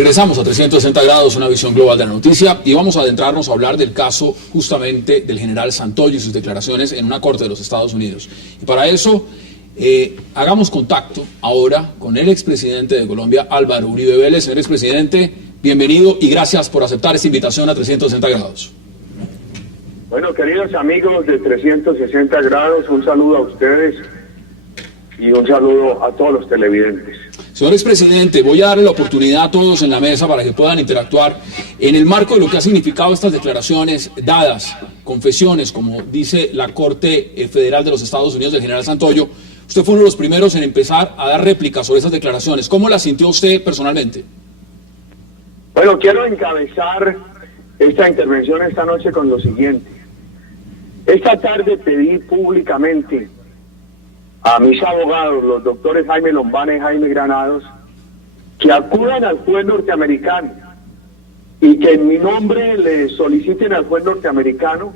Regresamos a 360 grados, una visión global de la noticia, y vamos a adentrarnos a hablar del caso justamente del general Santoyo y sus declaraciones en una corte de los Estados Unidos. Y para eso, hagamos contacto ahora con el expresidente de Colombia, Álvaro Uribe Vélez. Señor expresidente, bienvenido y gracias por aceptar esta invitación a 360 grados. Bueno, queridos amigos de 360 grados, un saludo a ustedes y un saludo a todos los televidentes. Señor expresidente, voy a darle la oportunidad a todos en la mesa para que puedan interactuar en el marco de lo que ha significado estas declaraciones dadas, confesiones, como dice la Corte Federal de los Estados Unidos del general Santoyo. Usted fue uno de los primeros en empezar a dar réplicas sobre esas declaraciones. ¿Cómo las sintió usted personalmente? Bueno, quiero encabezar esta intervención esta noche con lo siguiente. Esta tarde pedí públicamente a mis abogados, los doctores Jaime Lombana y Jaime Granados, que acudan al juez norteamericano y que en mi nombre le soliciten al juez norteamericano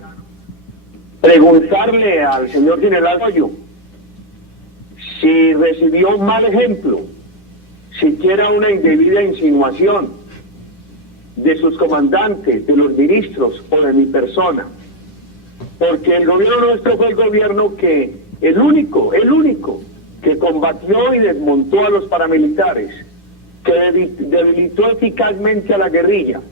preguntarle al señor general Santoyo si recibió un mal ejemplo, siquiera una indebida insinuación de sus comandantes, de los ministros o de mi persona, porque el gobierno nuestro fue el gobierno que el único que combatió y desmontó a los paramilitares, que debilitó eficazmente a la guerrilla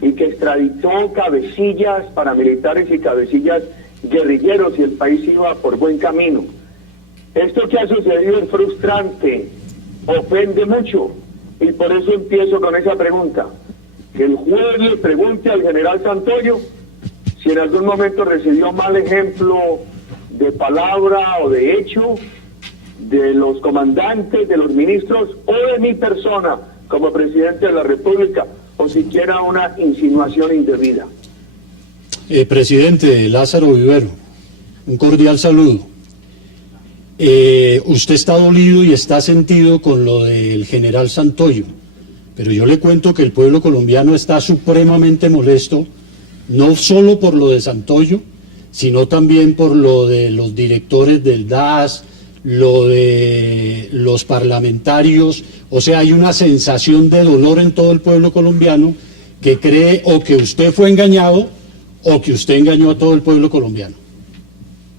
y que extraditó cabecillas paramilitares y cabecillas guerrilleros, y el país iba por buen camino. Esto que ha sucedido es frustrante, ofende mucho, y por eso empiezo con esa pregunta. Que el juez le pregunte al general Santoyo si en algún momento recibió mal ejemplo de palabra o de hecho de los comandantes, de los ministros o de mi persona como presidente de la República, o siquiera una insinuación indebida. Presidente Lázaro Vivero, un cordial saludo. Usted está dolido y está sentido con lo del general Santoyo, pero yo le cuento que el pueblo colombiano está supremamente molesto, no solo por lo de Santoyo, sino también por lo de los directores del DAS, lo de los parlamentarios. O sea, hay una sensación de dolor en todo el pueblo colombiano que cree o que usted fue engañado o que usted engañó a todo el pueblo colombiano.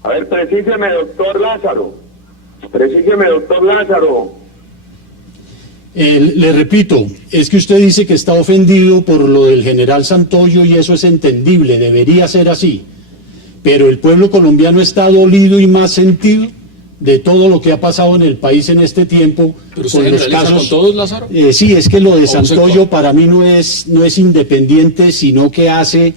A ver, precíseme, doctor Lázaro. Le repito, es que usted dice que está ofendido por lo del general Santoyo y eso es entendible, debería ser así. Pero el pueblo colombiano está dolido y más sentido de todo lo que ha pasado en el país en este tiempo. ¿Pero usted generaliza con todos, Lázaro? Sí, es que lo de Santoyo para mí no es independiente, sino que hace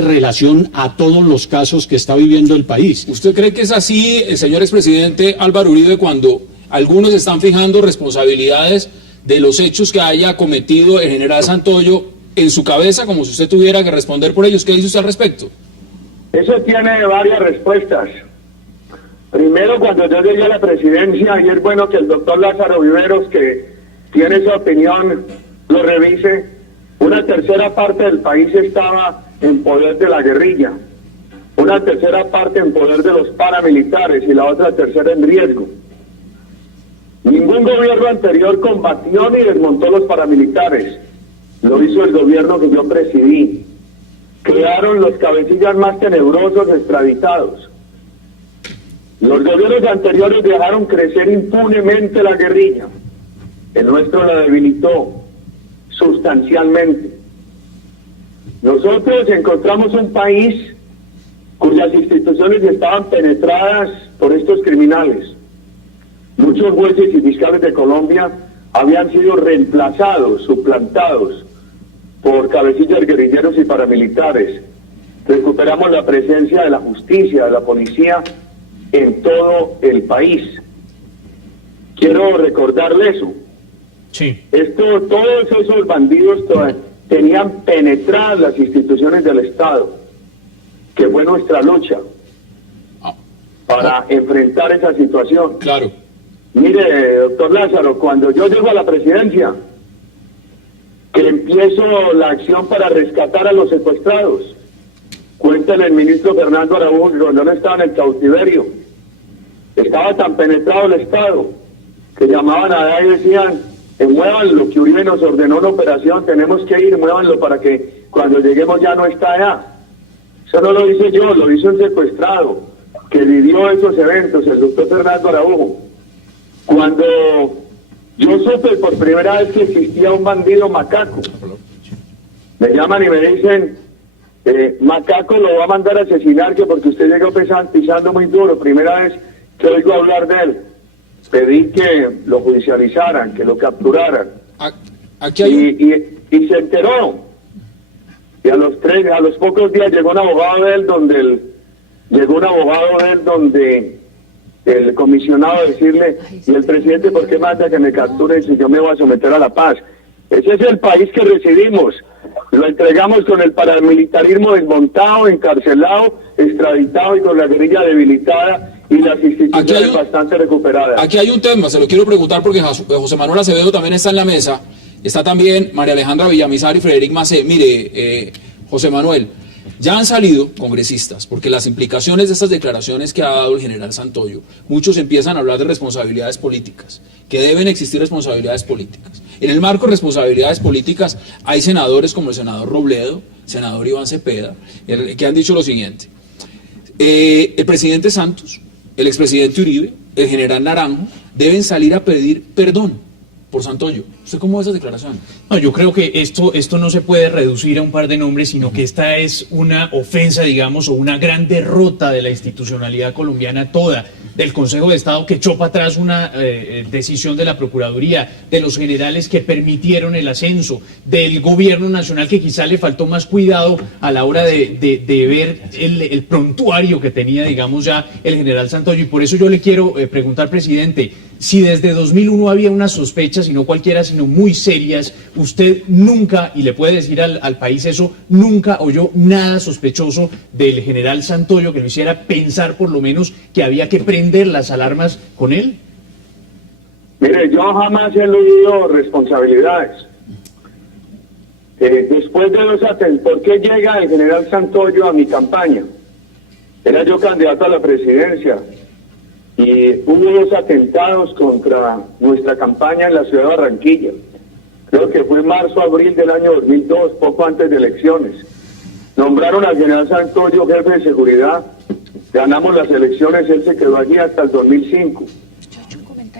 relación a todos los casos que está viviendo el país. ¿Usted cree que es así, señor expresidente Álvaro Uribe, cuando algunos están fijando responsabilidades de los hechos que haya cometido el general Santoyo en su cabeza, como si usted tuviera que responder por ellos? ¿Qué dice usted al respecto? Eso tiene varias respuestas. Primero, cuando yo llegué a la presidencia, y es bueno que el doctor Lázaro Viveros, que tiene esa opinión, lo revise, una tercera parte del país estaba en poder de la guerrilla, una tercera parte en poder de los paramilitares y la otra tercera en riesgo. Ningún gobierno anterior combatió ni desmontó los paramilitares, lo hizo el gobierno que yo presidí. Crearon los cabecillas más tenebrosos extraditados. Los gobiernos anteriores dejaron crecer impunemente la guerrilla. El nuestro la debilitó sustancialmente. Nosotros encontramos un país cuyas instituciones estaban penetradas por estos criminales. Muchos jueces y fiscales de Colombia habían sido reemplazados, suplantados por cabecillas guerrilleros y paramilitares. Recuperamos la presencia de la justicia, de la policía en todo el país. Quiero recordarle eso. Sí. Todos esos bandidos tenían penetradas las instituciones del Estado, que fue nuestra lucha para enfrentar esa situación. Claro. Mire, doctor Lázaro, cuando yo llego a la presidencia, que empiezo la acción para rescatar a los secuestrados, cuéntale el ministro Fernando Araújo, cuando no estaba en el cautiverio, estaba tan penetrado el Estado que llamaban allá y decían, muévanlo, que Uribe nos ordenó una operación, tenemos que ir, muévanlo para que cuando lleguemos ya no está allá. Eso no lo hice yo, lo hizo un secuestrado que vivió esos eventos, el doctor Fernando Araujo. Cuando yo supe por primera vez que existía un bandido macaco, me llaman y me dicen, Macaco lo va a mandar a asesinar, que porque usted llegó pisando muy duro, primera vez que oigo hablar de él. Pedí que lo judicializaran, que lo capturaran. Aquí hay... y se enteró. Y a los pocos días llegó un abogado de él donde el comisionado a decirle, y el presidente, ¿por qué manda que me capturen si yo me voy a someter a la paz? Ese es el país que recibimos. Lo entregamos con el paramilitarismo desmontado, encarcelado, extraditado y con la guerrilla debilitada y las instituciones bastante recuperadas. Aquí hay un tema, se lo quiero preguntar porque José Manuel Acevedo también está en la mesa, está también María Alejandra Villamizar y Frederic Macé. Mire, José Manuel, ya han salido congresistas, porque las implicaciones de estas declaraciones que ha dado el general Santoyo, muchos empiezan a hablar de responsabilidades políticas, que deben existir responsabilidades políticas. En el marco de responsabilidades políticas hay senadores como el senador Robledo, senador Iván Cepeda, que han dicho lo siguiente: el presidente Santos, el expresidente Uribe, el general Naranjo, deben salir a pedir perdón por Santoyo. ¿Usted cómo ve esas declaraciones? No, yo creo que esto no se puede reducir a un par de nombres, sino que esta es una ofensa, digamos, o una gran derrota de la institucionalidad colombiana toda, del Consejo de Estado que echó para atrás una decisión de la Procuraduría, de los generales que permitieron el ascenso, del gobierno nacional que quizá le faltó más cuidado a la hora de ver el prontuario que tenía, digamos, ya el general Santoyo. Y por eso yo le quiero preguntar, presidente, si desde 2001 había unas sospechas, y no cualquiera, sino muy serias, usted nunca, y le puede decir al país eso, nunca oyó nada sospechoso del general Santoyo que lo hiciera pensar por lo menos que había que prender las alarmas con él. Mire, yo jamás he eludido responsabilidades. Después de los atentados, ¿por qué llega el general Santoyo a mi campaña? Era yo candidato a la presidencia y hubo 2 atentados contra nuestra campaña en la ciudad de Barranquilla. Creo que fue marzo-abril del año 2002, poco antes de elecciones. Nombraron al general Santoyo jefe de seguridad, ganamos las elecciones, él se quedó allí hasta el 2005.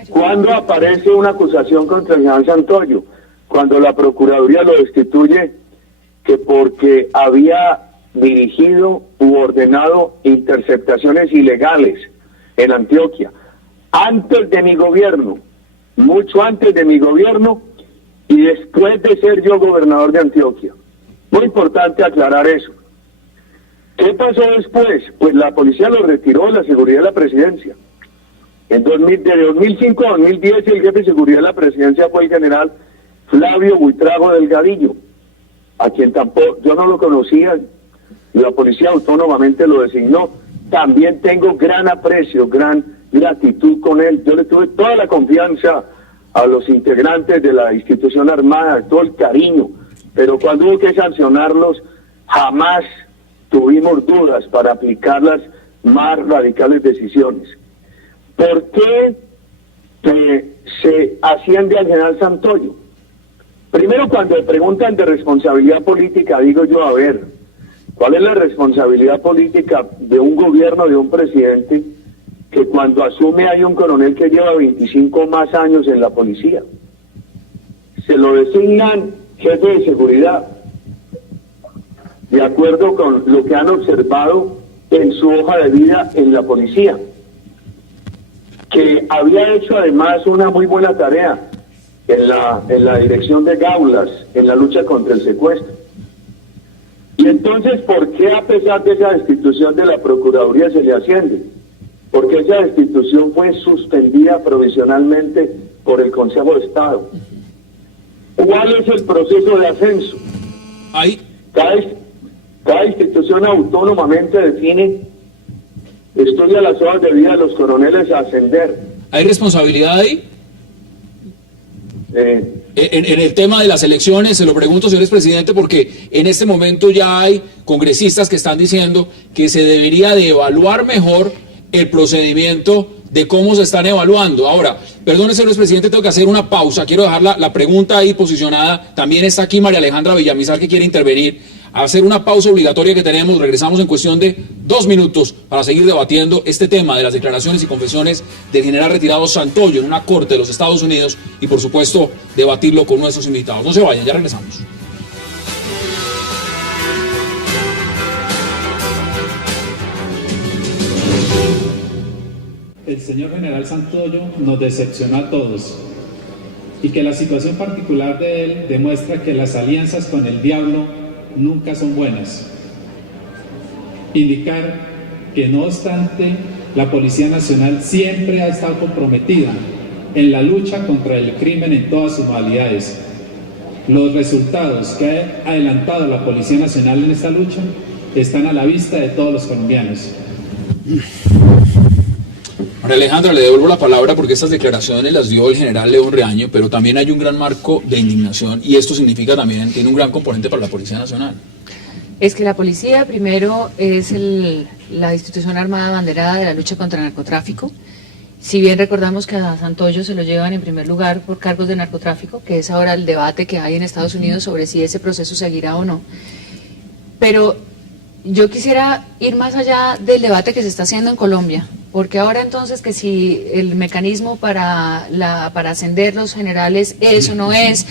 ¿Cuándo aparece una acusación contra el general Santoyo? Cuando la Procuraduría lo destituye, que porque había dirigido u ordenado interceptaciones ilegales en Antioquia, antes de mi gobierno, mucho antes de mi gobierno y después de ser yo gobernador de Antioquia. Muy importante aclarar eso. ¿Qué pasó después? Pues la policía lo retiró de la seguridad de la presidencia. De 2005 a 2010 el jefe de seguridad de la presidencia fue el general Flavio Buitrago Delgadillo, a quien tampoco, yo no lo conocía, la policía autónomamente lo designó. También tengo gran aprecio, gran gratitud con él. Yo le tuve toda la confianza a los integrantes de la institución armada, todo el cariño, pero cuando hubo que sancionarlos, jamás tuvimos dudas para aplicar las más radicales decisiones. ¿Por qué se asciende al general Santoyo? Primero, cuando me preguntan de responsabilidad política, digo yo, a ver, ¿cuál es la responsabilidad política de un gobierno, de un presidente, que cuando asume hay un coronel que lleva 25 más años en la policía? Se lo designan jefe de seguridad, de acuerdo con lo que han observado en su hoja de vida en la policía, que había hecho además una muy buena tarea en la dirección de Gaulas, en la lucha contra el secuestro. Y entonces, ¿por qué a pesar de esa destitución de la Procuraduría se le asciende? Porque esa destitución fue suspendida provisionalmente por el Consejo de Estado. ¿Cuál es el proceso de ascenso? Cada institución autónomamente define, estudia las hojas de vida de los coroneles a ascender. ¿Hay responsabilidad ahí? En el tema de las elecciones, se lo pregunto, señor expresidente, porque en este momento ya hay congresistas que están diciendo que se debería de evaluar mejor el procedimiento de cómo se están evaluando. Ahora, perdone, señor presidente, tengo que hacer una pausa. Quiero dejar la pregunta ahí posicionada. También está aquí María Alejandra Villamizar, que quiere intervenir. A hacer una pausa obligatoria que tenemos. Regresamos en cuestión de 2 minutos para seguir debatiendo este tema de las declaraciones y confesiones del general retirado Santoyo en una corte de los Estados Unidos y, por supuesto, debatirlo con nuestros invitados. No se vayan, ya regresamos. El señor general Santoyo nos decepcionó a todos y que la situación particular de él demuestra que las alianzas con el diablo nunca son buenas. Indicar que no obstante la Policía Nacional siempre ha estado comprometida en la lucha contra el crimen en todas sus modalidades. Los resultados que ha adelantado la Policía Nacional en esta lucha están a la vista de todos los colombianos. María Alejandra, le devuelvo la palabra porque estas declaraciones las dio el general León Reaño, pero también hay un gran marco de indignación y esto significa también, tiene un gran componente para la Policía Nacional. Es que la policía primero es la institución armada abanderada de la lucha contra el narcotráfico. Si bien recordamos que a Santoyo se lo llevan en primer lugar por cargos de narcotráfico, que es ahora el debate que hay en Estados Unidos sobre si ese proceso seguirá o no. Pero yo quisiera ir más allá del debate que se está haciendo en Colombia, porque ahora entonces que si el mecanismo para ascender los generales es o no es,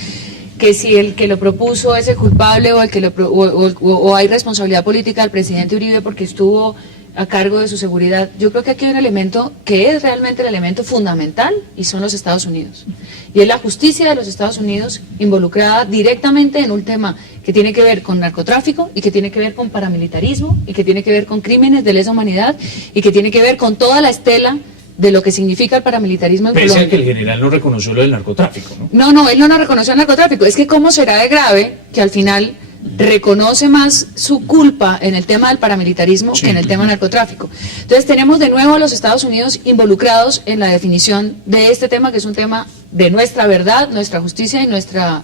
que si el que lo propuso es el culpable o el que o hay responsabilidad política del presidente Uribe porque estuvo a cargo de su seguridad. Yo creo que aquí hay un elemento que es realmente el elemento fundamental y son los Estados Unidos. Y es la justicia de los Estados Unidos involucrada directamente en un tema que tiene que ver con narcotráfico y que tiene que ver con paramilitarismo y que tiene que ver con crímenes de lesa humanidad y que tiene que ver con toda la estela de lo que significa el paramilitarismo en Colombia. Pese a que el general no reconoció lo del narcotráfico, ¿no? No, él no reconoció el narcotráfico. Es que cómo será de grave que al final reconoce más su culpa en el tema del paramilitarismo que en el tema del narcotráfico. Entonces tenemos de nuevo a los Estados Unidos involucrados en la definición de este tema, que es un tema de nuestra verdad, nuestra justicia y nuestra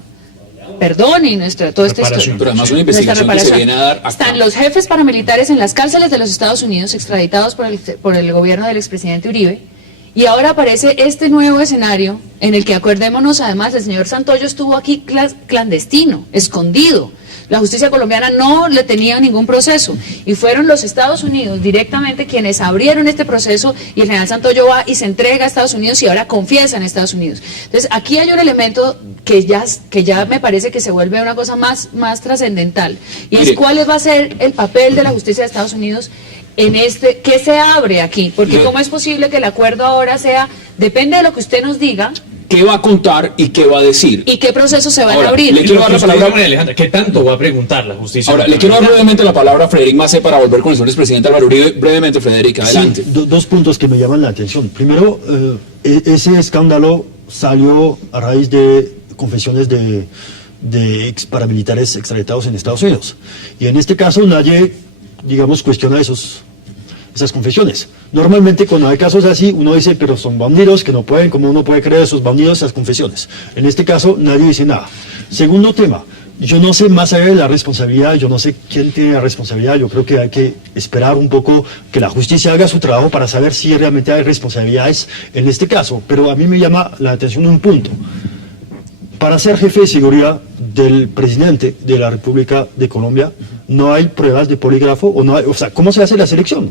perdón y nuestra toda esta historia. Pero además una investigación que se viene a dar acá. Están los jefes paramilitares en las cárceles de los Estados Unidos extraditados por el gobierno del expresidente Uribe. Y ahora aparece este nuevo escenario en el que, acordémonos, además, el señor Santoyo estuvo aquí clandestino, escondido. La justicia colombiana no le tenía ningún proceso y fueron los Estados Unidos directamente quienes abrieron este proceso y el general Santoyo va y se entrega a Estados Unidos y ahora confiesa en Estados Unidos. Entonces aquí hay un elemento que ya me parece que se vuelve una cosa más trascendental y es cuál va a ser el papel de la justicia de Estados Unidos en ¿qué se abre aquí? Porque ¿cómo es posible que el acuerdo ahora sea, depende de lo que usted nos diga, qué va a contar y qué va a decir? ¿Y qué procesos se van a abrir? Le quiero dar la palabra a María Alejandra. ¿Qué tanto va a preguntar la justicia? Ahora, le quiero dar brevemente la palabra a Frederic Macé para volver con el señor presidente Álvaro Uribe. Brevemente, Frederic, adelante. Sí, dos puntos que me llaman la atención. Primero, ese escándalo salió a raíz de confesiones de ex paramilitares extraditados en Estados Unidos. Y en este caso nadie, digamos, cuestiona esas confesiones. Normalmente cuando hay casos así, uno dice, pero son bandidos que no pueden, ¿cómo uno puede creer esos bandidos, esas confesiones? En este caso, nadie dice nada. Segundo tema, yo no sé más allá de la responsabilidad, yo no sé quién tiene la responsabilidad, yo creo que hay que esperar un poco que la justicia haga su trabajo para saber si realmente hay responsabilidades en este caso, pero a mí me llama la atención un punto. Para ser jefe de seguridad del presidente de la República de Colombia, no hay pruebas de polígrafo, o sea, ¿cómo se hace la selección?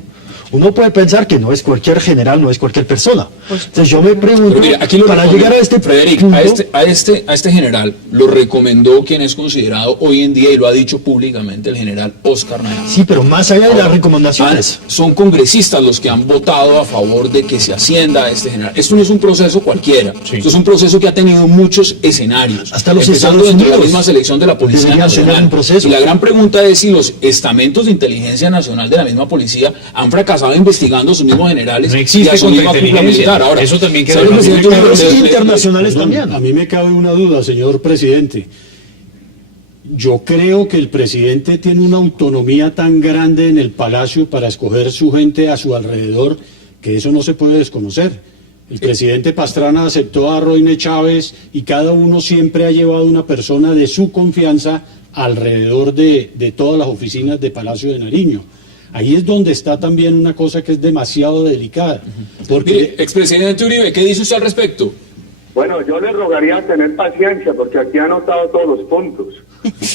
Uno puede pensar que no es cualquier general, no es cualquier persona. Entonces yo me pregunto, mira, aquí para llegar a este Frederic, punto, a este general lo recomendó quien es considerado hoy en día, y lo ha dicho públicamente, el general Oscar Naya. Sí, pero más allá de las recomendaciones. Son congresistas los que han votado a favor de que se ascienda a este general. Esto no es un proceso cualquiera. Sí. Esto es un proceso que ha tenido muchos escenarios. Hasta los empezando Estados dentro de la Unidos misma selección de la Policía Nacional. Y la gran pregunta es si los estamentos de inteligencia nacional de la misma policía han fracasado investigando a sus mismos generales. No existe y a su misma cúpula militar. Ahora, eso también queda internacionales también. A mí me cabe una duda, señor presidente. Yo creo que el presidente tiene una autonomía tan grande en el palacio para escoger su gente a su alrededor que eso no se puede desconocer. El presidente Pastrana aceptó a Roine Chávez y cada uno siempre ha llevado una persona de su confianza alrededor de todas las oficinas de Palacio de Nariño. Ahí es donde está también una cosa que es demasiado delicada. Porque Mire, expresidente Uribe, ¿qué dice usted al respecto? Bueno, yo le rogaría tener paciencia porque aquí ha anotado todos los puntos.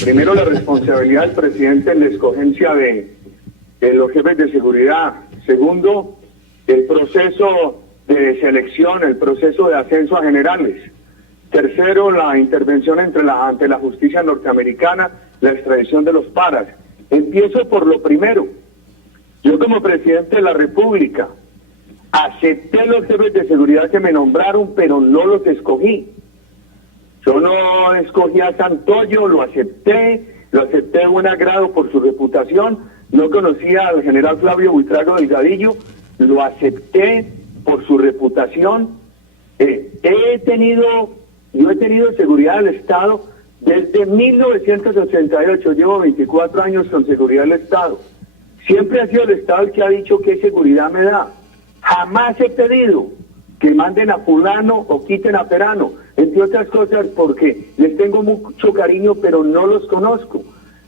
Primero, la responsabilidad del presidente en la escogencia de los jefes de seguridad. Segundo, el proceso de selección, el proceso de ascenso a generales. Tercero, la intervención ante la justicia norteamericana, la extradición de los paras. Empiezo por lo primero. Yo como presidente de la República acepté los jefes de seguridad que me nombraron, pero no los escogí. Yo no escogí a Santoyo, lo acepté de buen agrado por su reputación. No conocía al general Flavio Buitrago Delgadillo, lo acepté por su reputación. Yo he tenido seguridad del Estado desde 1988, llevo 24 años con seguridad del Estado. Siempre ha sido el Estado el que ha dicho qué seguridad me da. Jamás he pedido que manden a fulano o quiten a perano, entre otras cosas porque les tengo mucho cariño, pero no los conozco.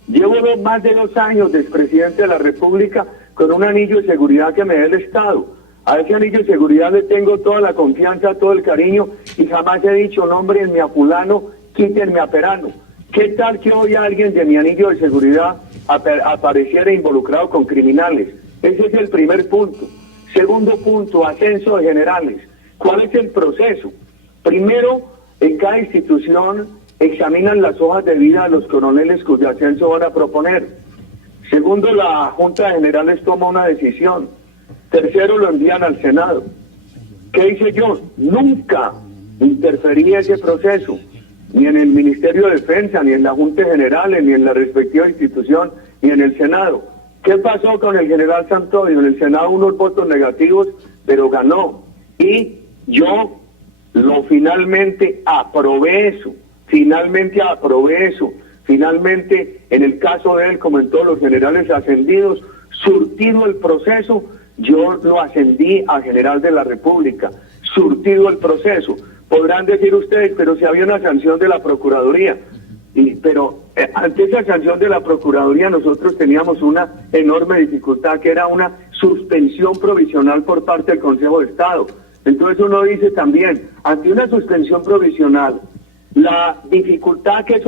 Llevo más de 2 años de expresidente de la República con un anillo de seguridad que me da el Estado. A ese anillo de seguridad le tengo toda la confianza, todo el cariño, y jamás he dicho, nómbrenme a fulano, quítenme a perano. ¿Qué tal que hoy alguien de mi anillo de seguridad apareciera involucrado con criminales? Ese es el primer punto. Segundo punto, ascenso de generales. ¿Cuál es el proceso? Primero, en cada institución examinan las hojas de vida de los coroneles cuyo ascenso van a proponer. Segundo, la Junta de Generales toma una decisión. Tercero, lo envían al Senado. ¿Qué hice yo? Nunca interferí en ese proceso, ni en el Ministerio de Defensa, ni en la Junta de Generales, ni en la respectiva institución, ni en el Senado. ¿Qué pasó con el general Santoyo? En el Senado unos votos negativos, pero ganó. Y yo finalmente aprobé eso. Finalmente, en el caso de él, como en todos los generales ascendidos, surtido el proceso, yo lo ascendí a general de la República. Surtido el proceso. Podrán decir ustedes, pero si había una sanción de la Procuraduría. Pero ante esa sanción de la Procuraduría nosotros teníamos una enorme dificultad, que era una suspensión provisional por parte del Consejo de Estado. Entonces uno dice también, ante una suspensión provisional, la dificultad que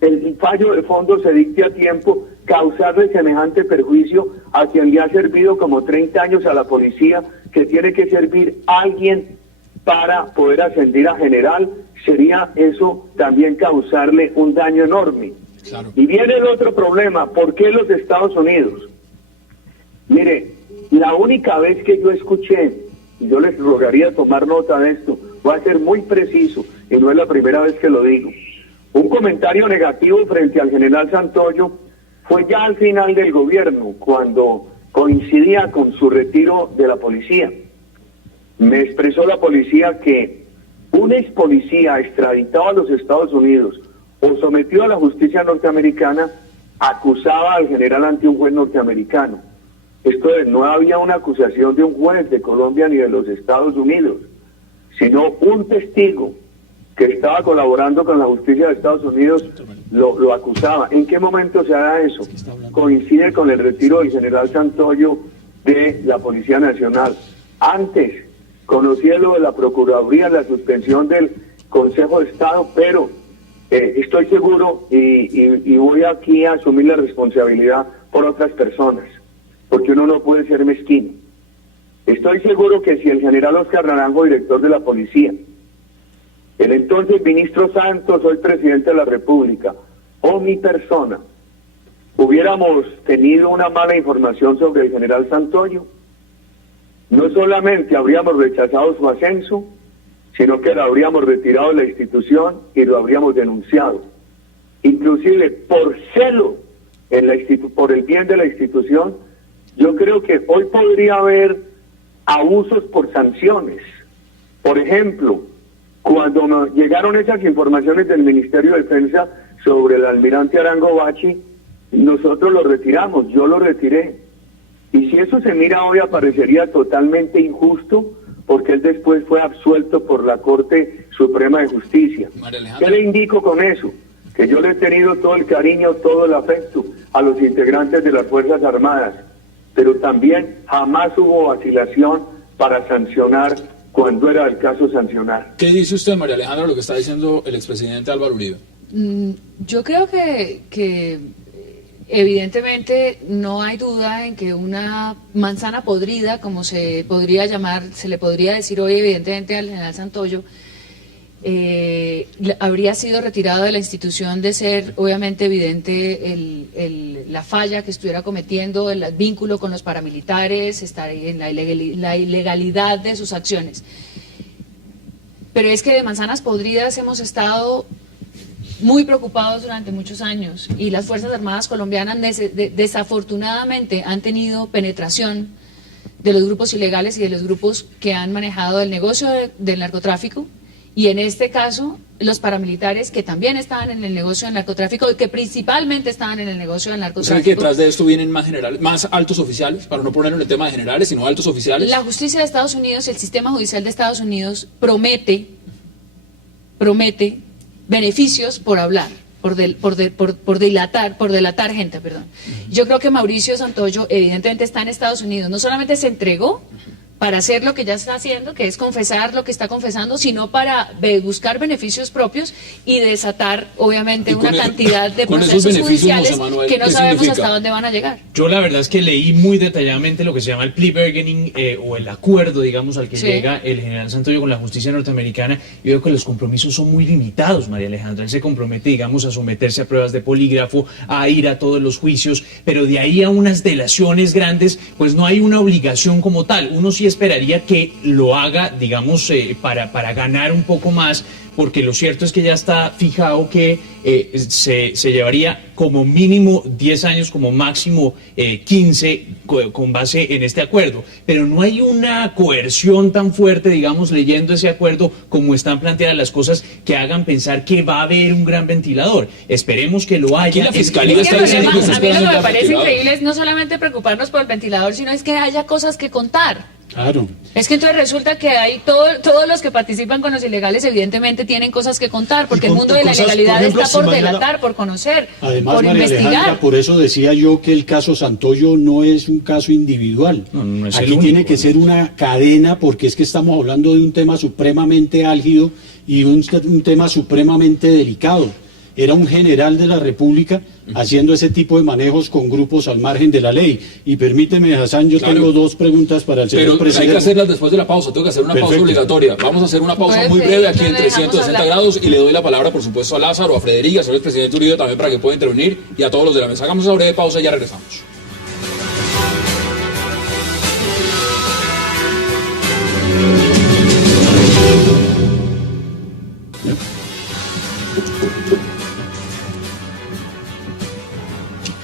el fallo de fondo se dicte a tiempo, causarle semejante perjuicio a quien le ha servido como 30 años a la policía, que tiene que servir a alguien para poder ascender a general, sería eso también causarle un daño enorme. Claro. Y viene el otro problema, ¿por qué los Estados Unidos? Mire, la única vez que yo escuché, y yo les rogaría tomar nota de esto, voy a ser muy preciso, y no es la primera vez que lo digo, un comentario negativo frente al general Santoyo fue ya al final del gobierno, cuando coincidía con su retiro de la policía. Me expresó la policía que un ex policía extraditado a los Estados Unidos o sometido a la justicia norteamericana acusaba al general ante un juez norteamericano. Esto es, no había una acusación de un juez de Colombia ni de los Estados Unidos, sino un testigo que estaba colaborando con la justicia de Estados Unidos lo acusaba. ¿En qué momento se da eso? Coincide con el retiro del general Santoyo de la Policía Nacional. Antes conocía lo de la Procuraduría, la suspensión del Consejo de Estado, pero estoy seguro y voy aquí a asumir la responsabilidad por otras personas, porque uno no puede ser mezquino. Estoy seguro que si el general Oscar Naranjo, director de la policía, el entonces ministro Santos, hoy presidente de la República, o mi persona, hubiéramos tenido una mala información sobre el general Santoyo, no solamente habríamos rechazado su ascenso, sino que lo habríamos retirado de la institución y lo habríamos denunciado. Inclusive por celo por el bien de la institución, yo creo que hoy podría haber abusos por sanciones. Por ejemplo, cuando nos llegaron esas informaciones del Ministerio de Defensa sobre el almirante Arango Bachi, nosotros lo retiramos, yo lo retiré. Y si eso se mira hoy, aparecería totalmente injusto, porque él después fue absuelto por la Corte Suprema de Justicia. ¿Qué le indico con eso? Que yo le he tenido todo el cariño, todo el afecto a los integrantes de las Fuerzas Armadas. pero también jamás hubo vacilación para sancionar cuando era el caso sancionar. ¿Qué dice usted, María Alejandra, lo que está diciendo el expresidente Álvaro Uribe? Yo creo que evidentemente no hay duda en que una manzana podrida, como se podría llamar, se le podría decir hoy evidentemente al general Santoyo, habría sido retirado de la institución de ser obviamente evidente la falla que estuviera cometiendo, el vínculo con los paramilitares, estar en la ilegalidad de sus acciones. Pero es que de manzanas podridas hemos estado muy preocupados durante muchos años y las Fuerzas Armadas colombianas desafortunadamente han tenido penetración de los grupos ilegales y de los grupos que han manejado el negocio del narcotráfico, y en este caso los paramilitares que también estaban en el negocio del narcotráfico y que principalmente estaban en el negocio del narcotráfico. ¿Sabe que detrás de esto vienen más generales, más altos oficiales, para no ponerlo en el tema de generales, sino altos oficiales? La justicia de Estados Unidos, el sistema judicial de Estados Unidos promete beneficios por hablar, por delatar gente, perdón. Yo creo que Mauricio Santoyo evidentemente está en Estados Unidos, no solamente se entregó para hacer lo que ya está haciendo, que es confesar lo que está confesando, sino para buscar beneficios propios y desatar, obviamente, una cantidad de procesos judiciales que no sabemos hasta dónde van a llegar. Yo la verdad es que leí muy detalladamente lo que se llama el plea bargaining, o el acuerdo, digamos, al que llega el general Santoyo con la justicia norteamericana, y veo que los compromisos son muy limitados, María Alejandra. Él se compromete, digamos, a someterse a pruebas de polígrafo, a ir a todos los juicios, pero de ahí a unas delaciones grandes, pues no hay una obligación como tal. Uno sí esperaría que lo haga, digamos, para ganar un poco más, porque lo cierto es que ya está fijado que se llevaría como mínimo 10 años, como máximo 15, con base en este acuerdo. Pero no hay una coerción tan fuerte, digamos, leyendo ese acuerdo, como están planteadas las cosas, que hagan pensar que va a haber un gran ventilador. Esperemos que lo haya. Aquí la Fiscalía está diciendo que se a mí lo que me parece ventilador. increíble es no solamente preocuparnos por el ventilador, sino es que haya cosas que contar. Claro. Es que entonces resulta que hay todos los que participan con los ilegales evidentemente tienen cosas que contar, porque el mundo de la ilegalidad está por delatar, por conocer, Además, por María investigar. Alejandra, por eso decía yo que el caso Santoyo no es un caso individual. No es el Aquí único. tiene que ser una cadena, porque es que estamos hablando de un tema supremamente álgido y un tema supremamente delicado. Era un general de la República haciendo ese tipo de manejos con grupos al margen de la ley. Y permíteme, Hassan, yo tengo dos preguntas para el señor Pero presidente. hay que hacerlas después de la pausa, tengo que hacer una pausa Perfecto. obligatoria. Vamos a hacer una pausa muy breve aquí en 360 grados y le doy la palabra, por supuesto, a Lázaro, a Frederica, al señor presidente Uribe también para que pueda intervenir, y a todos los de la mesa. Hagamos una breve pausa y ya regresamos.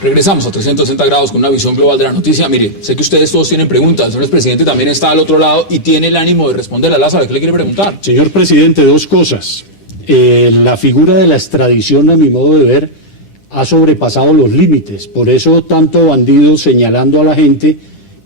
Regresamos a 360 grados con una visión global de la noticia. Mire, sé que ustedes todos tienen preguntas. El señor presidente también está al otro lado y tiene el ánimo de responder a Lázaro. ¿Qué le quiere preguntar? Señor presidente, dos cosas. La figura de la extradición, a mi modo de ver, ha sobrepasado los límites. Por eso tanto bandido señalando a la gente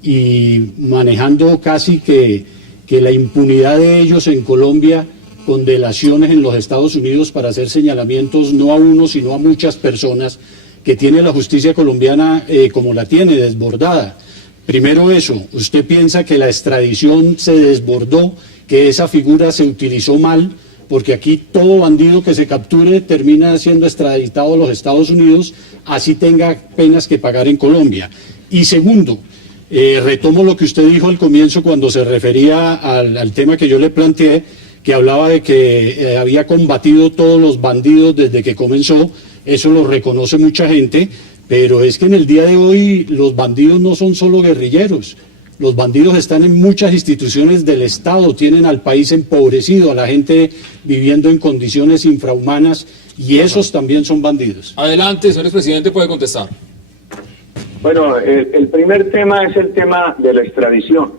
y manejando casi que la impunidad de ellos en Colombia, con delaciones en los Estados Unidos para hacer señalamientos no a uno, sino a muchas personas, que tiene la justicia colombiana como la tiene, desbordada. Primero eso, ¿usted piensa que la extradición se desbordó, que esa figura se utilizó mal? Porque aquí todo bandido que se capture termina siendo extraditado a los Estados Unidos, así tenga penas que pagar en Colombia. Y segundo, retomo lo que usted dijo al comienzo cuando se refería al tema que yo le planteé, que hablaba de que había combatido todos los bandidos desde que comenzó. Eso lo reconoce mucha gente, pero es que en el día de hoy los bandidos no son solo guerrilleros. Los bandidos están en muchas instituciones del Estado, tienen al país empobrecido, a la gente viviendo en condiciones infrahumanas, y esos también son bandidos. Adelante, señor presidente, puede contestar. Bueno, el primer tema es el tema de la extradición.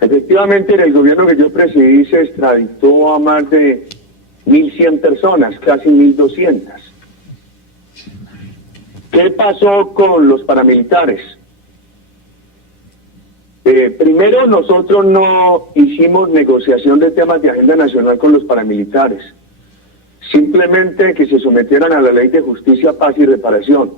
Efectivamente, en el gobierno que yo presidí se extraditó a más de 1.100 personas, casi 1.200. ¿Qué pasó con los paramilitares? Primero, nosotros no hicimos negociación de temas de agenda nacional con los paramilitares. Simplemente que se sometieran a la ley de justicia, paz y reparación.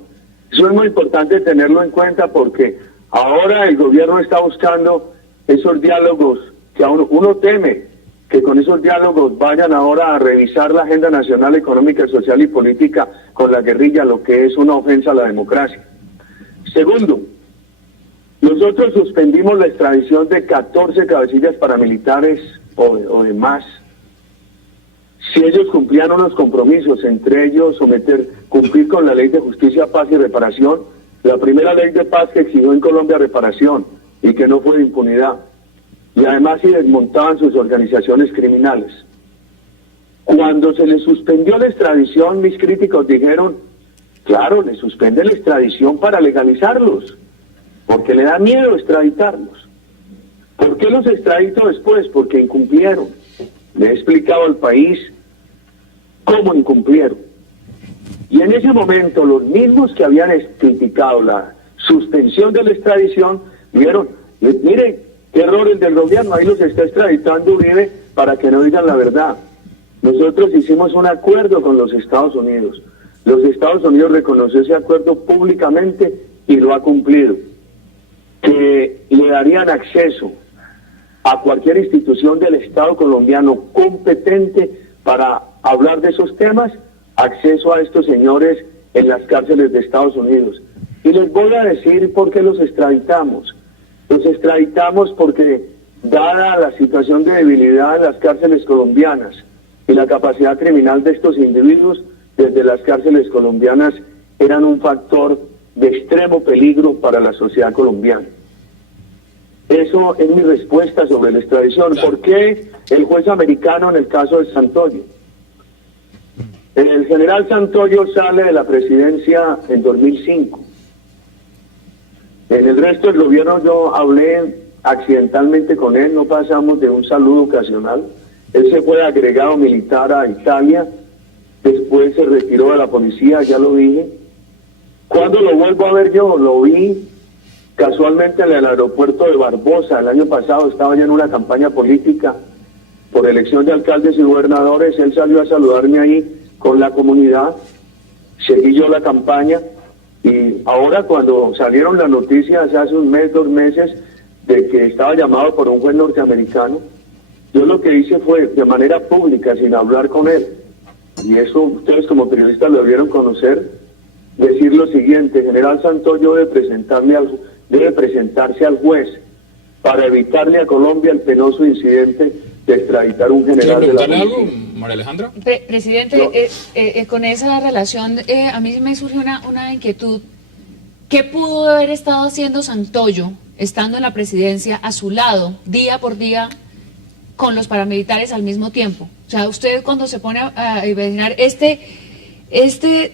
Eso es muy importante tenerlo en cuenta porque Ahora el gobierno está buscando esos diálogos que uno teme que con esos diálogos vayan ahora a revisar la agenda nacional, económica, social y política con la guerrilla, lo que es una ofensa a la democracia. Segundo, nosotros suspendimos la extradición de 14 cabecillas paramilitares o de más. Si ellos cumplían unos compromisos, entre ellos cumplir con la Ley de Justicia, Paz y Reparación, la primera ley de paz que exigió en Colombia reparación y que no fue de impunidad. Y además si desmontaban sus organizaciones criminales. Cuando se les suspendió la extradición, mis críticos dijeron, claro, le suspenden la extradición para legalizarlos, porque le da miedo extraditarlos. ¿Por qué los extraditó después? Porque incumplieron. Le he explicado al país cómo incumplieron. Y en ese momento los mismos que habían criticado la suspensión de la extradición, dijeron, miren, qué errores del gobierno, ahí los está extraditando Uribe para que no digan la verdad. Nosotros hicimos un acuerdo con los Estados Unidos. Los Estados Unidos reconoció ese acuerdo públicamente y lo ha cumplido. Que le darían acceso a cualquier institución del Estado colombiano competente para hablar de esos temas, acceso a estos señores en las cárceles de Estados Unidos. Y les voy a decir por qué los extraditamos. Los extraditamos porque, dada la situación de debilidad en las cárceles colombianas y la capacidad criminal de estos individuos, desde las cárceles colombianas eran un factor de extremo peligro para la sociedad colombiana. Eso es mi respuesta sobre la extradición. Claro. ¿Por qué el juez americano en el caso de Santoyo? El general Santoyo sale de la presidencia en 2005. En el resto del gobierno yo hablé accidentalmente con él, no pasamos de un saludo ocasional. Él se fue agregado militar a Italia, después se retiró de la policía, ya lo dije. Cuando lo vuelvo a ver yo, lo vi casualmente en el aeropuerto de Barbosa. El año pasado estaba ya en una campaña política por elección de alcaldes y gobernadores. Él salió a saludarme ahí con la comunidad, seguí yo la campaña. Y ahora cuando salieron las noticias hace un mes, 2 meses, de que estaba llamado por un juez norteamericano, yo lo que hice fue, de manera pública, sin hablar con él, y eso ustedes como periodistas lo debieron conocer, decir lo siguiente: general Santoyo debe presentarse al juez para evitarle a Colombia el penoso incidente de extraditar un general de la policía. Algo, María Alejandra? Presidente, no. Con esa relación a mí me surge una inquietud. ¿Qué pudo haber estado haciendo Santoyo, estando en la presidencia, a su lado, día por día, con los paramilitares al mismo tiempo? O sea, usted cuando se pone a imaginar este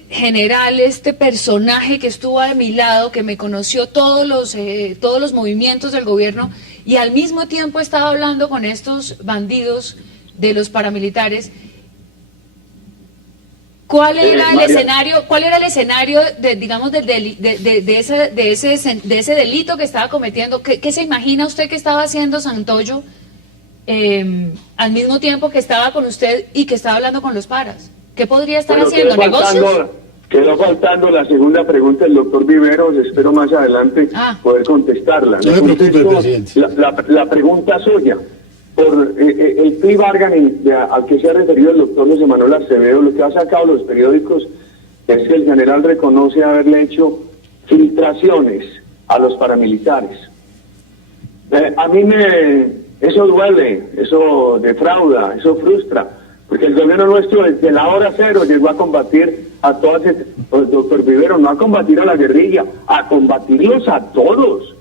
general, este personaje que estuvo a mi lado, que me conoció todos los movimientos del gobierno, y al mismo tiempo estaba hablando con estos bandidos de los paramilitares, ¿cuál era el escenario de, digamos, de ese delito que estaba cometiendo? ¿Qué se imagina usted que estaba haciendo Santoyo al mismo tiempo que estaba con usted y que estaba hablando con los paras? ¿Qué podría estar haciendo? ¿Negocios? Quedó faltando la segunda pregunta del doctor Viveros. Espero más adelante poder contestarla. No me preocupe, presidente. La pregunta suya. Por el plea bargaining al que se ha referido el doctor José Manuel Acevedo, lo que ha sacado los periódicos es que el general reconoce haberle hecho filtraciones a los paramilitares. A mí eso duele, eso defrauda, eso frustra, porque el gobierno nuestro desde la hora cero llegó a combatir a todas, doctor Vivero, no a combatir a la guerrilla, a combatirlos a todos,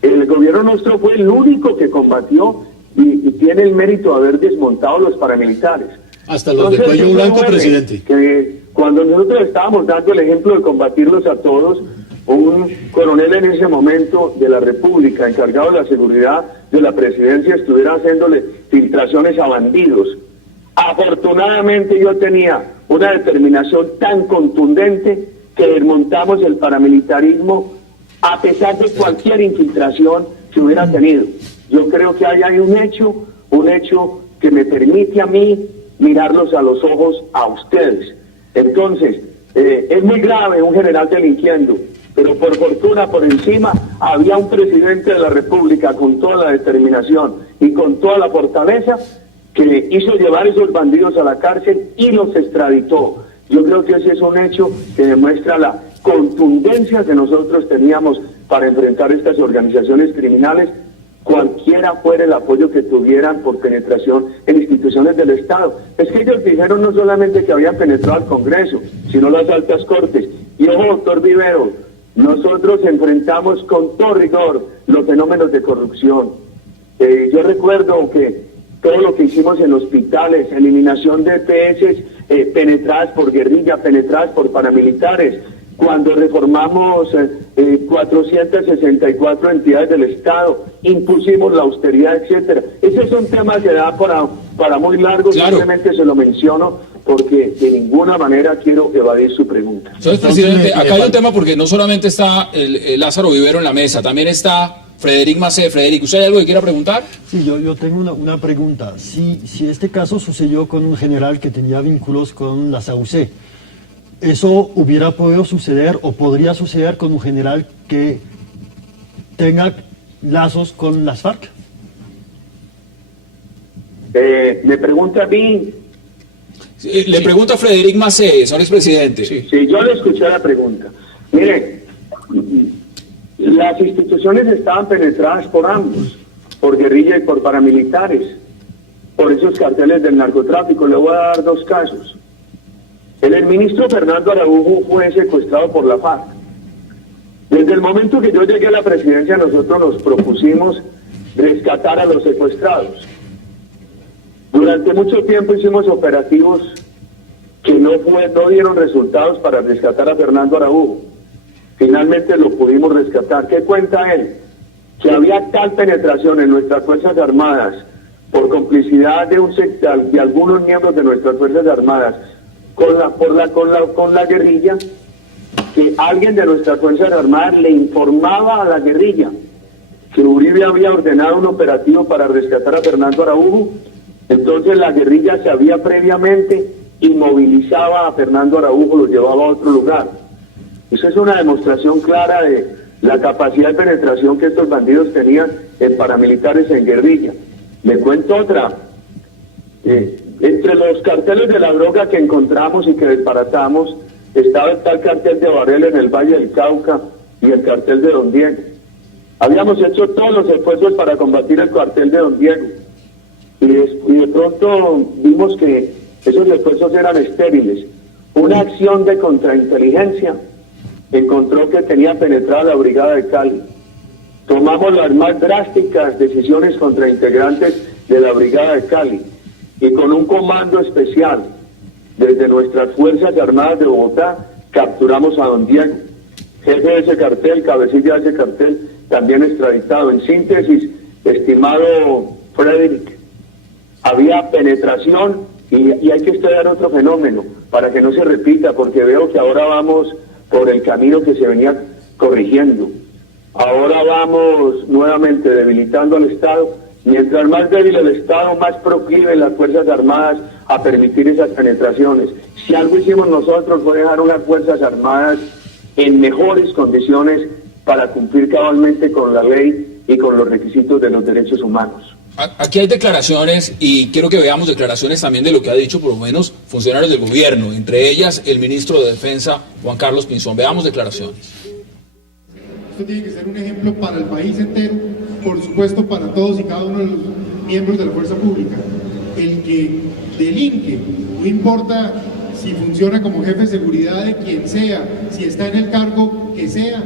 El gobierno nuestro fue el único que combatió y tiene el mérito de haber desmontado los paramilitares. Hasta los de cuello blanco, presidente. Que cuando nosotros estábamos dando el ejemplo de combatirlos a todos, un coronel en ese momento de la República, encargado de la seguridad de la presidencia, estuviera haciéndole filtraciones a bandidos. Afortunadamente yo tenía una determinación tan contundente que desmontamos el paramilitarismo a pesar de cualquier infiltración que hubiera tenido. Yo creo que hay un hecho que me permite a mí mirarlos a los ojos a ustedes. Entonces, es muy grave un general delinquiendo, pero por fortuna por encima había un presidente de la República con toda la determinación y con toda la fortaleza que hizo llevar esos bandidos a la cárcel y los extraditó. Yo creo que ese es un hecho que demuestra la contundencia que nosotros teníamos para enfrentar estas organizaciones criminales, cualquiera fuera el apoyo que tuvieran por penetración en instituciones del Estado. Es que ellos dijeron no solamente que habían penetrado al Congreso, sino las altas cortes. Y ojo, doctor Vivero, nosotros enfrentamos con todo rigor los fenómenos de corrupción. Yo recuerdo que todo lo que hicimos en hospitales, eliminación de EPS penetradas por guerrilla, penetradas por paramilitares, cuando reformamos 464 entidades del Estado, impusimos la austeridad, etcétera. Ese es un tema que da para muy largo, claro. Simplemente se lo menciono porque de ninguna manera quiero evadir su pregunta. Entonces, presidente, acá hay un tema porque no solamente está el Lázaro Vivero en la mesa, también está Frederic Massé. Frederic, ¿usted hay algo que quiera preguntar? Sí, yo tengo una pregunta. Si este caso sucedió con un general que tenía vínculos con la SAUC, ¿eso hubiera podido suceder o podría suceder con un general que tenga lazos con las FARC? Me pregunta a mí. Sí, le pregunta a Frederic Massé, señor expresidente. Sí, yo le escuché la pregunta. Mire, las instituciones estaban penetradas por ambos, por guerrilla y por paramilitares, por esos carteles del narcotráfico. Le voy a dar dos casos. El ministro Fernando Araújo fue secuestrado por la FARC. Desde el momento que yo llegué a la presidencia, nosotros nos propusimos rescatar a los secuestrados. Durante mucho tiempo hicimos operativos que no dieron resultados para rescatar a Fernando Araújo. Finalmente lo pudimos rescatar. ¿Qué cuenta él? Que había tal penetración en nuestras Fuerzas Armadas por complicidad de algunos miembros de nuestras Fuerzas Armadas con la guerrilla, que alguien de nuestras Fuerzas Armadas le informaba a la guerrilla que Uribe había ordenado un operativo para rescatar a Fernando Araújo. Entonces la guerrilla sabía previamente y movilizaba a Fernando Araújo, lo llevaba a otro lugar. Eso es una demostración clara de la capacidad de penetración que estos bandidos tenían en paramilitares, en guerrilla. Le cuento otra. Entre los carteles de la droga que encontramos y que desbaratamos, estaba el tal cartel de Varela en el Valle del Cauca y el cartel de Don Diego. Habíamos hecho todos los esfuerzos para combatir el cartel de Don Diego. Y de pronto vimos que esos esfuerzos eran estériles. Una acción de contrainteligencia encontró que tenía penetrada la Brigada de Cali. Tomamos las más drásticas decisiones contra integrantes de la Brigada de Cali y con un comando especial desde nuestras Fuerzas Armadas de Bogotá capturamos a Don Diego, jefe de ese cartel, cabecilla de ese cartel, también extraditado. En síntesis, estimado Frederic, había penetración y hay que estudiar otro fenómeno para que no se repita, porque veo que ahora vamos por el camino que se venía corrigiendo. Ahora vamos nuevamente debilitando al Estado. Mientras más débil el Estado, más proclive las Fuerzas Armadas a permitir esas penetraciones. Si algo hicimos nosotros fue dejar unas Fuerzas Armadas en mejores condiciones para cumplir cabalmente con la ley y con los requisitos de los derechos humanos. Aquí hay declaraciones y quiero que veamos declaraciones también de lo que ha dicho por lo menos funcionarios del gobierno, entre ellas el ministro de Defensa, Juan Carlos Pinzón. Veamos declaraciones. Esto tiene que ser un ejemplo para el país entero, por supuesto para todos y cada uno de los miembros de la fuerza pública. El que delinque, no importa si funciona como jefe de seguridad de quien sea, si está en el cargo que sea,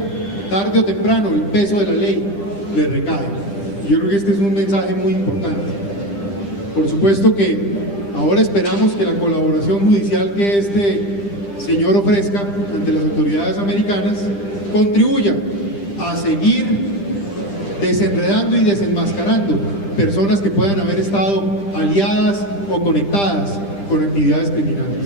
tarde o temprano el peso de la ley le recae. Yo creo que este es un mensaje muy importante. Por supuesto que ahora esperamos que la colaboración judicial que este señor ofrezca ante las autoridades americanas contribuya a seguir desenredando y desenmascarando personas que puedan haber estado aliadas o conectadas con actividades criminales.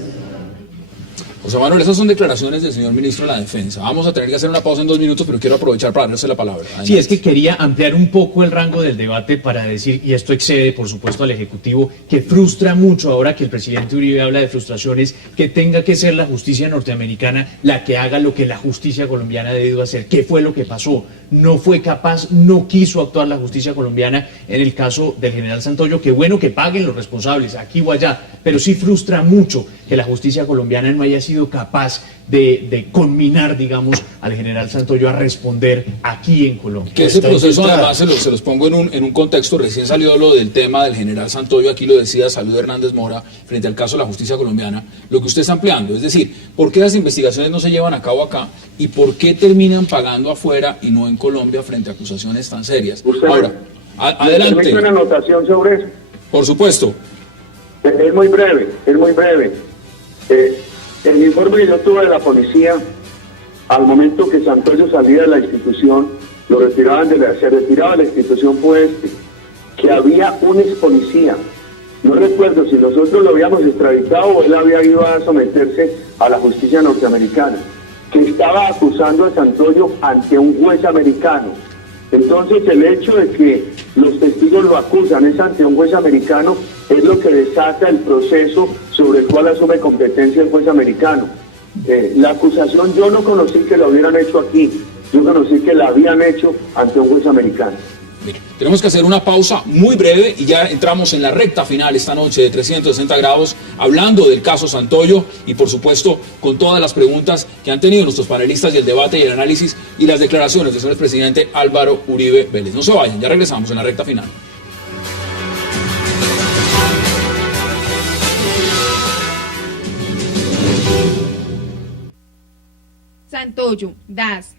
José Manuel, esas son declaraciones del señor ministro de la Defensa. Vamos a tener que hacer una pausa en 2 minutos, pero quiero aprovechar para darle la palabra. Adelante. Sí, es que quería ampliar un poco el rango del debate para decir, y esto excede, por supuesto, al Ejecutivo, que frustra mucho ahora que el presidente Uribe habla de frustraciones, que tenga que ser la justicia norteamericana la que haga lo que la justicia colombiana ha debido hacer. ¿Qué fue lo que pasó? No fue capaz, no quiso actuar la justicia colombiana en el caso del general Santoyo. Qué bueno que paguen los responsables, aquí o allá, pero sí frustra mucho que la justicia colombiana no haya sido capaz de conminar, digamos, al general Santoyo a responder aquí en Colombia. Que ese proceso, además, se los pongo en un contexto. Recién salió lo del tema del general Santoyo, aquí lo decía Salud Hernández Mora, frente al caso de la justicia colombiana, lo que usted está ampliando, es decir, ¿por qué las investigaciones no se llevan a cabo acá y por qué terminan pagando afuera y no en Colombia frente a acusaciones tan serias? Ahora, adelante. una anotación sobre eso. Por supuesto. Es muy breve, es muy breve. El informe que yo tuve de la policía, al momento que Santoyo salía de la institución, se retiraba de la institución, fue que había un ex policía, no recuerdo si nosotros lo habíamos extraditado o él había ido a someterse a la justicia norteamericana, que estaba acusando a Santoyo ante un juez americano. Entonces el hecho de que los testigos lo acusan es ante un juez americano es lo que desata el proceso sobre el cual asume competencia el juez americano. La acusación yo no conocí que la hubieran hecho aquí, yo conocí que la habían hecho ante un juez americano. Mire, tenemos que hacer una pausa muy breve y ya entramos en la recta final esta noche de 360 grados, hablando del caso Santoyo y por supuesto con todas las preguntas que han tenido nuestros panelistas y el debate y el análisis y las declaraciones del señor presidente Álvaro Uribe Vélez. No se vayan, ya regresamos en la recta final. Santoyo, DAS,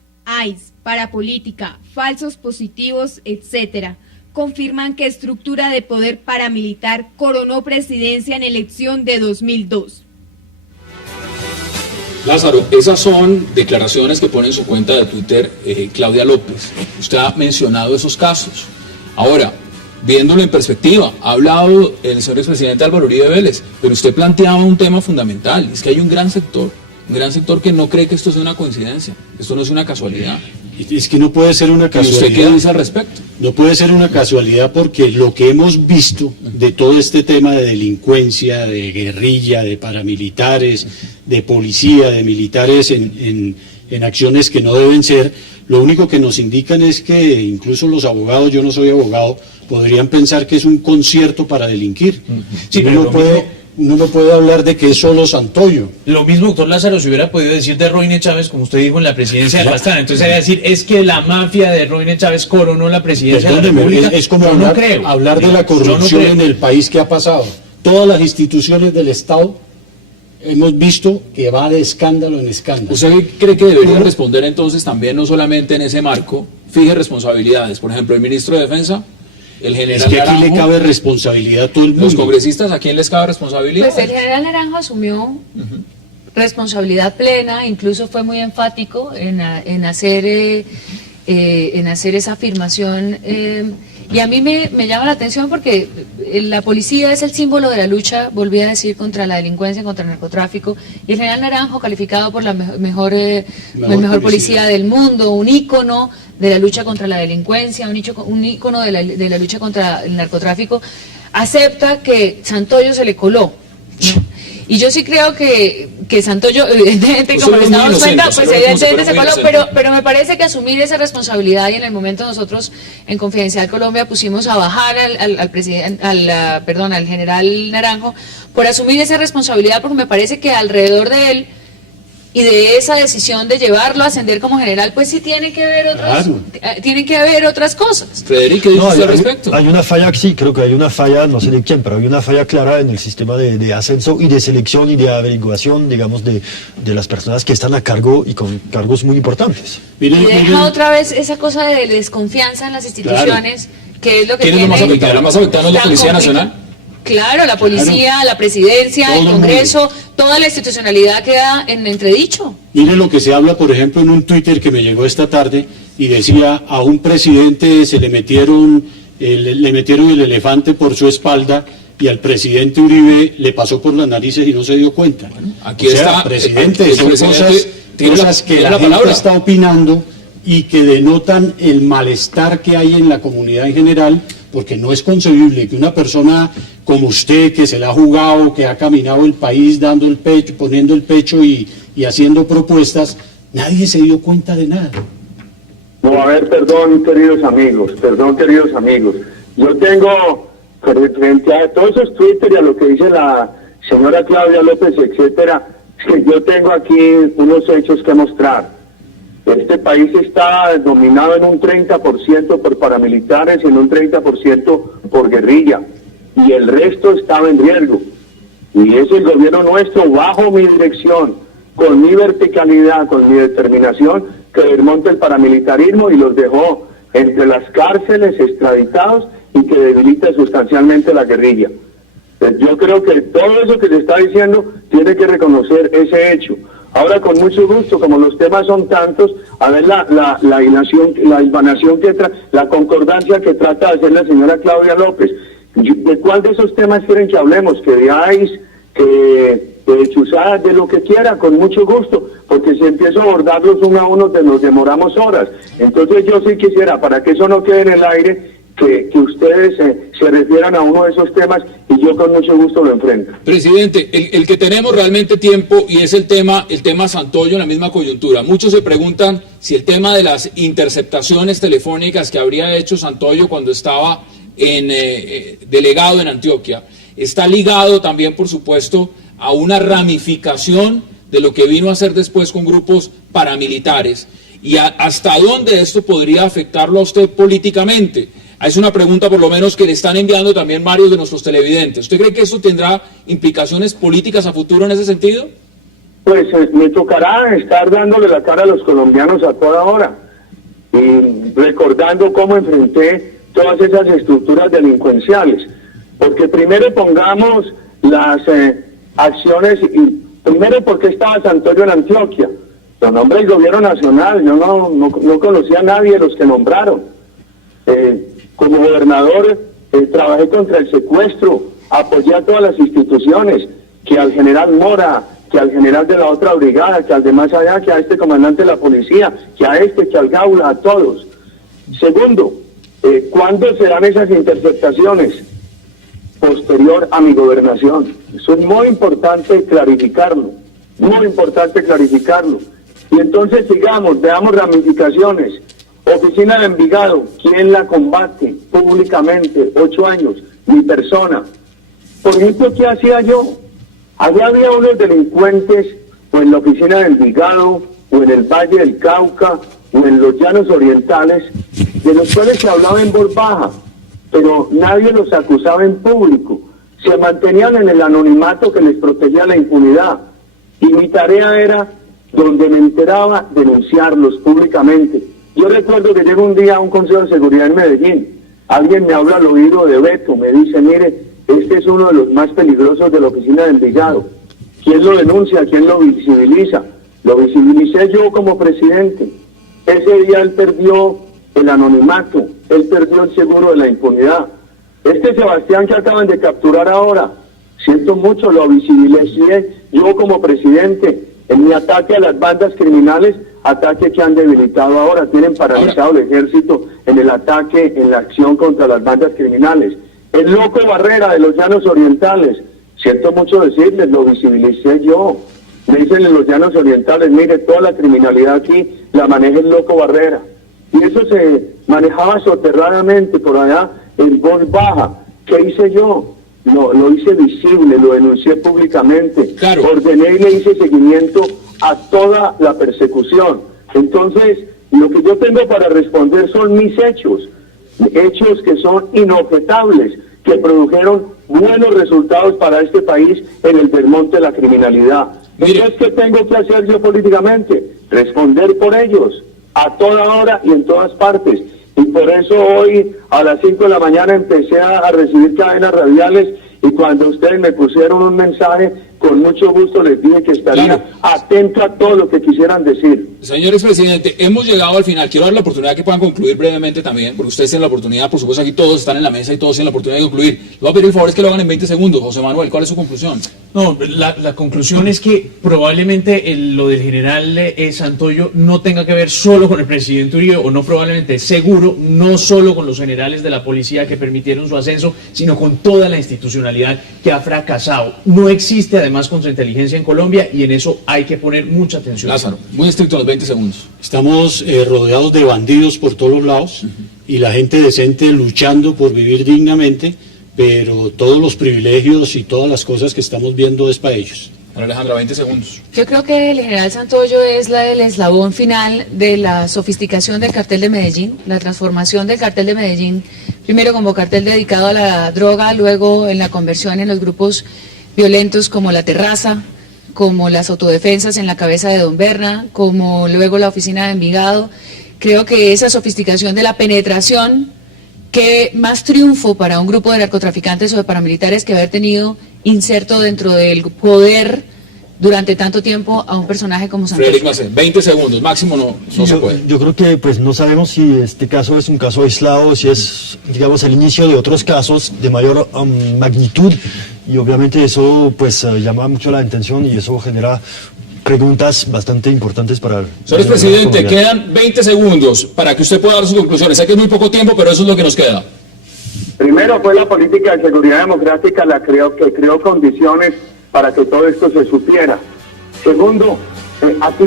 ICE, parapolítica, falsos positivos, etc., confirman que estructura de poder paramilitar coronó presidencia en elección de 2002. Lázaro, esas son declaraciones que pone en su cuenta de Twitter Claudia López. Usted ha mencionado esos casos. Ahora, viéndolo en perspectiva, ha hablado el señor expresidente Álvaro Uribe Vélez, pero usted planteaba un tema fundamental, es que hay un gran sector que no cree que esto sea una coincidencia, esto no es una casualidad. Es que no puede ser una casualidad. ¿Usted qué dice al respecto? No puede ser una casualidad porque lo que hemos visto de todo este tema de delincuencia, de guerrilla, de paramilitares, de policía, de militares en acciones que no deben ser, lo único que nos indican es que incluso los abogados, yo no soy abogado, podrían pensar que es un concierto para delinquir. Sí, pero uno no puede hablar de que es solo Santoyo. Lo mismo, doctor Lázaro, se hubiera podido decir de Roine Chávez, como usted dijo en la presidencia del Pastrana. Entonces era decir, es que la mafia de Roine Chávez coronó la presidencia de la República. Es como hablar de la corrupción en el país que ha pasado. Todas las instituciones del Estado hemos visto que va de escándalo en escándalo. ¿Usted cree que deberían responder entonces también, no solamente en ese marco, fije responsabilidades? Por ejemplo, el ministro de Defensa, el general Naranjo. Es que aquí Naranjo, le cabe responsabilidad a todo el mundo. ¿Los congresistas a quién les cabe responsabilidad? Pues el general Naranjo asumió responsabilidad plena, incluso fue muy enfático en hacer esa afirmación. Y a mí me llama la atención porque la policía es el símbolo de la lucha, volví a decir, contra la delincuencia, contra el narcotráfico. Y el general Naranjo, calificado por la mejor policía del mundo, un ícono de la lucha contra la delincuencia, un ícono de la lucha contra el narcotráfico, acepta que Santoyo se le coló, ¿no? Y yo sí creo que Santoyo, evidentemente, como nos damos cuenta, pues evidentemente se coló, pero me parece que asumir esa responsabilidad, y en el momento nosotros en Confidencial Colombia pusimos a bajar al general Naranjo por asumir esa responsabilidad, porque me parece que alrededor de él y de esa decisión de llevarlo a ascender como general, pues sí tiene que haber otras cosas. Federico, ¿qué dice usted al respecto? Hay una falla, sí, creo que hay una falla, no sé de quién, pero hay una falla clara en el sistema de ascenso y de selección y de averiguación, digamos, de las personas que están a cargo y con cargos muy importantes. Y deja otra vez esa cosa de desconfianza en las instituciones, que es lo que ¿Quién es lo más afectado? ¿La más afectada no es la Policía Nacional? Claro, la policía, la presidencia, el Congreso, toda la institucionalidad queda en entredicho. Mire lo que se habla, por ejemplo, en un Twitter que me llegó esta tarde y decía, a un presidente se le metieron el elefante por su espalda y al presidente Uribe le pasó por las narices y no se dio cuenta. Aquí está, presidente, son cosas que la gente palabra está opinando y que denotan el malestar que hay en la comunidad en general, porque no es concebible que una persona como usted, que se la ha jugado, que ha caminado el país dando el pecho, poniendo el pecho y haciendo propuestas, nadie se dio cuenta de nada. No, a ver, perdón, queridos amigos. Yo tengo, frente a todos esos Twitter y a lo que dice la señora Claudia López, etcétera, yo tengo aquí unos hechos que mostrar. Este país está dominado en un 30% por paramilitares y en un 30% por guerrilla, y el resto estaba en riesgo. Y es el gobierno nuestro, bajo mi dirección, con mi verticalidad, con mi determinación, que desmonte el paramilitarismo y los dejó entre las cárceles, extraditados, y que debilita sustancialmente la guerrilla. Yo creo que todo eso que se está diciendo tiene que reconocer ese hecho. Ahora, con mucho gusto, como los temas son tantos, a ver la hilvanación la concordancia que trata de hacer la señora Claudia López. ¿De cuál de esos temas quieren que hablemos? ¿Que de ICE? ¿Que de chuzadas? De lo que quiera, con mucho gusto, porque si empiezo a abordarlos uno a uno nos demoramos horas. Entonces yo sí quisiera, para que eso no quede en el aire, que ustedes se refieran a uno de esos temas, y yo con mucho gusto lo enfrento. Presidente, el que tenemos realmente tiempo, y es el tema Santoyo en la misma coyuntura. Muchos se preguntan si el tema de las interceptaciones telefónicas que habría hecho Santoyo cuando estaba delegado en Antioquia está ligado también, por supuesto, a una ramificación de lo que vino a hacer después con grupos paramilitares, y hasta dónde esto podría afectarlo a usted políticamente. Es una pregunta por lo menos que le están enviando también varios de nuestros televidentes. ¿Usted cree que eso tendrá implicaciones políticas a futuro en ese sentido? Pues me tocará estar dándole la cara a los colombianos a toda hora, y recordando cómo enfrenté todas esas estructuras delincuenciales. Porque primero pongamos las acciones, y primero, ¿por qué estaba Santoyo en Antioquia? Lo nombra el gobierno nacional, yo no conocía a nadie de los que nombraron. Como gobernador trabajé contra el secuestro, apoyé a todas las instituciones, que al general Mora, que al general de la otra brigada, que al de más allá, que a este comandante de la policía, que a que al Gaula, a todos. Segundo, ¿cuándo se dan esas interceptaciones? Posterior a mi gobernación. Eso es muy importante clarificarlo, Y entonces veamos ramificaciones. Oficina de Envigado, ¿quién la combate públicamente? 8 años, mi persona. Por ejemplo, ¿qué hacía yo? Allá había unos delincuentes, o en la oficina de Envigado, o en el Valle del Cauca, o en los Llanos Orientales, de los cuales se hablaba en voz baja, pero nadie los acusaba en público. Se mantenían en el anonimato que les protegía la impunidad. Y mi tarea era, donde me enteraba, denunciarlos públicamente. Yo recuerdo que llego un día a un Consejo de Seguridad en Medellín. Alguien me habla al oído de Beto, me dice, mire, este es uno de los más peligrosos de la oficina de Envigado. ¿Quién lo denuncia? ¿Quién lo visibiliza? Lo visibilicé yo como presidente. Ese día él perdió el anonimato, él perdió el seguro de la impunidad. Este Sebastián que acaban de capturar ahora, siento mucho, lo visibilicé yo como presidente en mi ataque a las bandas criminales, ataque que han debilitado ahora, tienen paralizado el ejército en el ataque, en la acción contra las bandas criminales. El loco Barrera de los Llanos Orientales, siento mucho decirles, lo visibilicé yo. Me dicen en los Llanos Orientales, mire, toda la criminalidad aquí la maneja el loco Barrera. Y eso se manejaba soterradamente por allá en voz baja. ¿Qué hice yo? No, lo hice visible, lo denuncié públicamente. Claro. Ordené y le hice seguimiento a toda la persecución. Entonces, lo que yo tengo para responder son mis hechos que son inobjetables, que produjeron buenos resultados para este país en el desmonte de la criminalidad. Entonces, ¿qué tengo que hacer yo políticamente? Responder por ellos, a toda hora y en todas partes. Y por eso hoy a las 5 de la mañana empecé a recibir cadenas radiales, y cuando ustedes me pusieron un mensaje, con mucho gusto les dije que estaría atento a todo lo que quisieran decir. Señor expresidente, hemos llegado al final. Quiero dar la oportunidad que puedan concluir brevemente también, porque ustedes tienen la oportunidad, por supuesto aquí todos están en la mesa y todos tienen la oportunidad de concluir. Les voy a pedir el favor es que lo hagan en 20 segundos. José Manuel, ¿cuál es su conclusión? No, la conclusión es que probablemente lo del general Santoyo no tenga que ver solo con el presidente Uribe, o no probablemente, seguro, no solo con los generales de la policía que permitieron su ascenso, sino con toda la institucionalidad que ha fracasado. No existe además contrainteligencia en Colombia y en eso hay que poner mucha atención. Lázaro, muy estricto los 20 segundos. Estamos rodeados de bandidos por todos los lados y la gente decente luchando por vivir dignamente, pero todos los privilegios y todas las cosas que estamos viendo es para ellos. Bueno, Alejandra, 20 segundos. Yo creo que el general Santoyo es el eslabón final de la sofisticación del cartel de Medellín, la transformación del cartel de Medellín, primero como cartel dedicado a la droga, luego en la conversión en los grupos violentos como La Terraza, como las autodefensas en la cabeza de Don Berna, como luego la oficina de Envigado. Creo que esa sofisticación de la penetración, que más triunfo para un grupo de narcotraficantes o de paramilitares que haber tenido inserto dentro del poder durante tanto tiempo a un personaje como Santoyo. Frederick Macé, 20 segundos, máximo no se puede. Yo creo que pues no sabemos si este caso es un caso aislado, si es, digamos, el inicio de otros casos de mayor magnitud, y obviamente eso pues llama mucho la atención y eso genera preguntas bastante importantes para el... Señor presidente, quedan 20 segundos para que usted pueda dar sus conclusiones. Sé que es muy poco tiempo, pero eso es lo que nos queda. Primero fue la política de seguridad democrática que creó condiciones para que todo esto se supiera. Segundo, aquí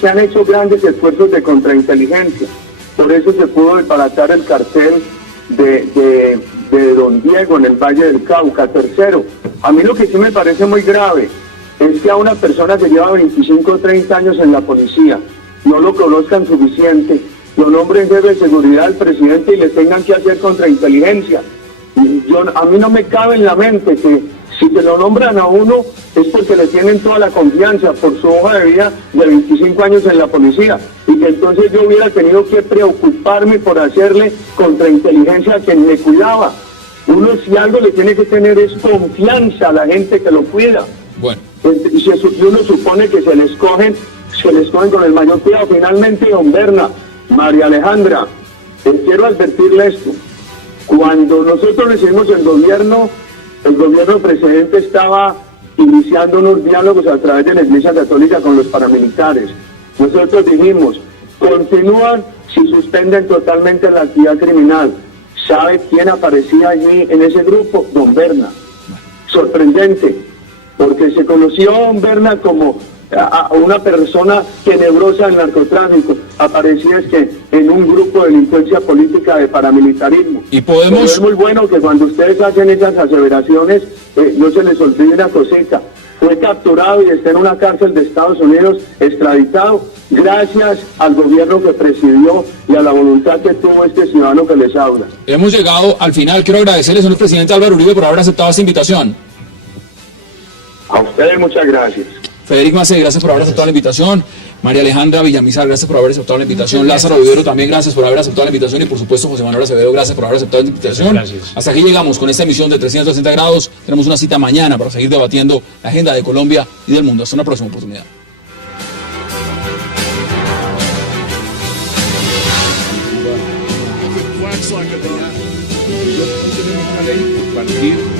se han hecho grandes esfuerzos de contrainteligencia. Por eso se pudo desbaratar el cartel de Don Diego en el Valle del Cauca. Tercero, a mí lo que sí me parece muy grave es que a una persona que lleva 25 o 30 años en la policía no lo conozcan suficiente, lo nombren jefe de seguridad del presidente y le tengan que hacer contrainteligencia. A mí no me cabe en la mente que si se lo nombran a uno es porque le tienen toda la confianza por su hoja de vida de 25 años en la policía, y que entonces yo hubiera tenido que preocuparme por hacerle contrainteligencia a quien me cuidaba. Uno, si algo le tiene que tener es confianza a la gente que lo cuida. Bueno. Y uno supone que se les cogen con el mayor cuidado. Finalmente, Don Berna, María Alejandra, quiero advertirle esto. Cuando nosotros recibimos el gobierno presidente estaba iniciando unos diálogos a través de la Iglesia Católica con los paramilitares. Nosotros dijimos, continúan si suspenden totalmente la actividad criminal. ¿Sabe quién aparecía allí en ese grupo? Don Berna. Sorprendente, porque se conoció a Don Berna como a una persona tenebrosa del narcotráfico. Aparecía en un grupo de delincuencia política de paramilitarismo. Y podemos... Pero es muy bueno que cuando ustedes hacen esas aseveraciones no se les olvide una cosita. Fue capturado y está en una cárcel de Estados Unidos extraditado gracias al gobierno que presidió y a la voluntad que tuvo este ciudadano que les habla. Hemos llegado al final. Quiero agradecerle, señor presidente Álvaro Uribe, por haber aceptado esta invitación. A ustedes muchas gracias. Federico Macé, gracias por haber aceptado la invitación. María Alejandra Villamizar, gracias por haber aceptado la invitación. Lázaro Vivero también, gracias por haber aceptado la invitación. Y por supuesto, José Manuel Acevedo, gracias por haber aceptado la invitación. Gracias. Hasta aquí llegamos con esta emisión de 360 grados. Tenemos una cita mañana para seguir debatiendo la agenda de Colombia y del mundo. Hasta una próxima oportunidad. Flag like a